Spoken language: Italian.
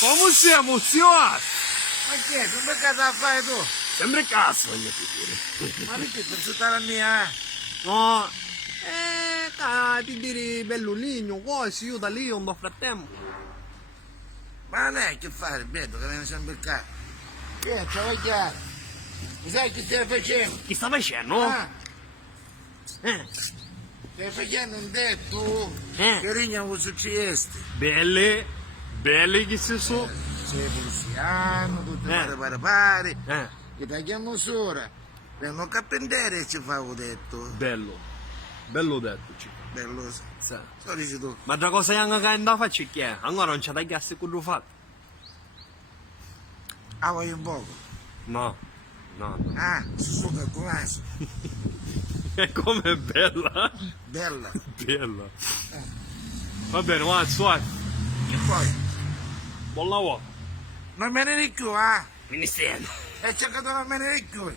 Come si emoziona? Ma che è? Come cazzo fai tu? Sempre cazzo, voglio dire. Ma perché per tutta la mia? No, ti dire bello ligno, così io da lì non frattempo. Ma lei che fai, ripeto, che viene sempre il capo. Che c'è la chiara? Mi sai che stai facendo? Chi sta facendo? Ah, Eh, stai facendo un detto Eh. che rignamo succedesti. belli che si sono. Sei poliziano, tutte Eh. pare, Eh, che tagliamo sopra. Per non capendere ci favo detto. bello detto, ciò. Bello, Sì. so dici tu. Ma da cosa yang kain da faccio che è? Ancora non c'è da chiasse quello fatto. Ah, voglio un poco. No. Ah, su che classe. E come bella. Bella. Bella. Va bene, guarda, suave. E poi, Buon lavoro. non me ne di più, ah. Ministero. E cercato non me ne di più.